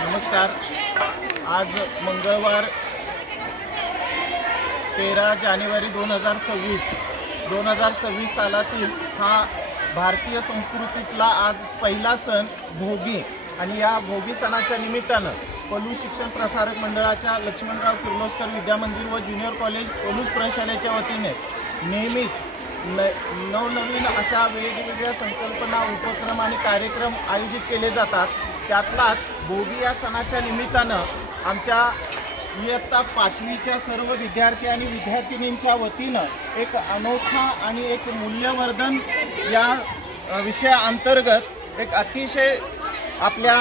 नमस्कार। आज मंगळवार 13 जानेवारी 2026 सालातील हा भारतीय संस्कृतीतला आज पहिला सण भोगी आणि या भोगी सणाच्या निमित्तानं पलूस शिक्षण प्रसारक मंडळाच्या लक्ष्मणराव किर्लोस्कर विद्यामंदिर व ज्युनियर कॉलेज पलूस प्रशालेच्या वतीने नेहमीच नवनवीन अशा वेगवेगळ्या संकल्पना, उपक्रम आणि कार्यक्रम आयोजित केले जातात। त्यातलाच भोगी या सणाच्या निमित्तानं आमच्या इयत्ता 5वीच्या सर्व विद्यार्थी आणि विद्यार्थिनींच्या वतीनं एक अनोखा आणि एक मूल्यवर्धन या विषयाअंतर्गत एक अतिशय आपल्या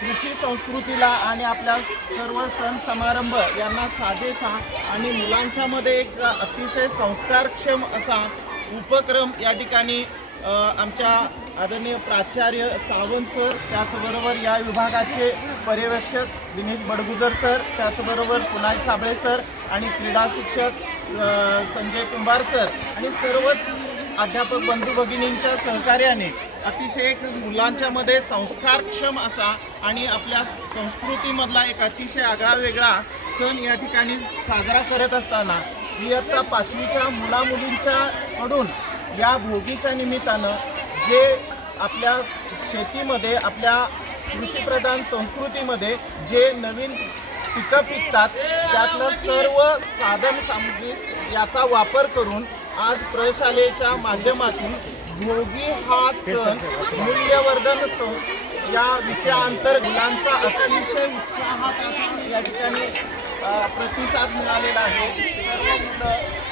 कृषी संस्कृतीला आणि आपल्या सर्व सण समारंभ यांना साजेसा आणि मुलांच्यामध्ये एक अतिशय संस्कारक्षम असा उपक्रम या ठिकाणी आमच्या आदरणीय प्राचार्य सावंत सर, त्याचबरोबर या विभागाचे पर्यवेक्षक दिनेश बडगुजर सर, त्याचबरोबर कुणाल साबळे सर आणि क्रीडा शिक्षक संजय कुंभार सर आणि सर्वच अध्यापक बंधू भगिनींच्या सहकार्याने अतिशय एक मुलांच्यामध्ये संस्कारक्षम असा आणि आपल्या संस्कृतीमधला एक अतिशय आगळा वेगळा सण या ठिकाणी साजरा करत असताना इयत्ता 5वीच्या मुलामुलींच्याकडून या भोगीच्या निमित्तानं जे आपल्या शेतीमध्ये, आपल्या कृषीप्रधान संस्कृतीमध्ये जे नवीन पिकं पिकतात त्यातलं सर्व साधन सामग्री याचा वापर करून आज प्रशालेच्या माध्यमातून भोगी हा सण मूल्यवर्धन या विषयाअंतर्गत मुलांचा अतिशय उत्साहात या ठिकाणी प्रतिसाद मिळालेला आहे। सर्व मुलं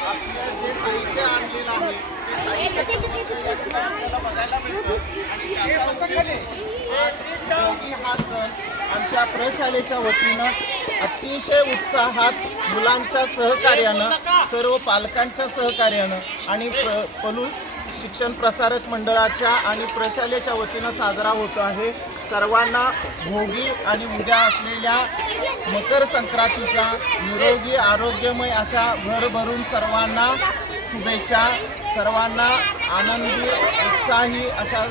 आपलं जे साहित्य आणलेलं आहे ते साहित्य आपल्याला बघायला मिळतं आणि भोगी हा सण आमच्या प्रशालेच्या वतीनं अतिशय उत्साहात मुलांच्या सहकार्यानं, सर्व पालकांच्या सहकार्यानं आणि पलूस शिक्षण प्रसारक मंडळाच्या आणि प्रशालेच्या वतीनं साजरा होतो आहे। सर्वांना भोगी आणि उद्या असलेल्या मकर संक्रांतीच्या निरोगी आरोग्यमय अशा भरभरून सर्वांना शुभेच्छा। सर्वांना आनंदी उत्साही अशा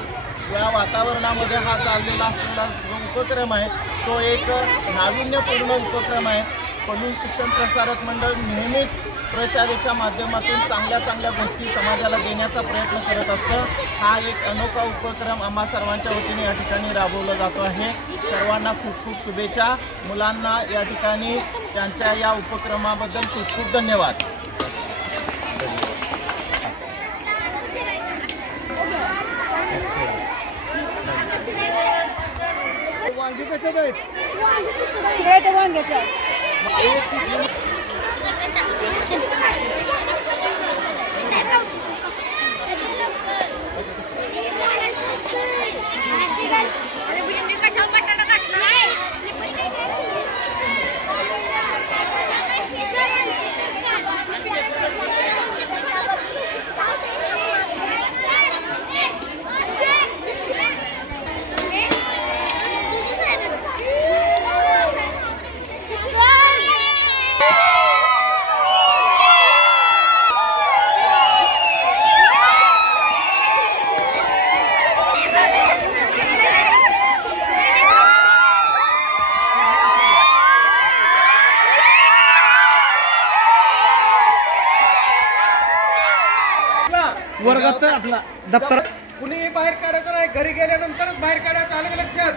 या वातावरणामध्ये हा चाललेला असलेला जो उपक्रम आहे तो एक नाविन्यपूर्ण उपक्रम आहे। पलूस शिक्षण प्रसारक मंडळ नेहमीच प्रशालेच्या माध्यमातून चांगल्या गोष्टी समाजाला देण्याचा प्रयत्न करत असतं। हा एक अनोखा उपक्रम आम्हा सर्वांच्या वतीने या ठिकाणी राबवला जातो आहे। सर्वांना खूप खूप शुभेच्छा। मुलांना या ठिकाणी त्यांच्या या उपक्रमाबद्दल खूप खूप धन्यवाद। वांगी कशा आहेत? वांग्याच्या वर्गात आपला दप्तर कुणीही बाहेर काढायचं नाही, घरी गेल्यानंतरच बाहेर काढायचं, आलं लक्षात।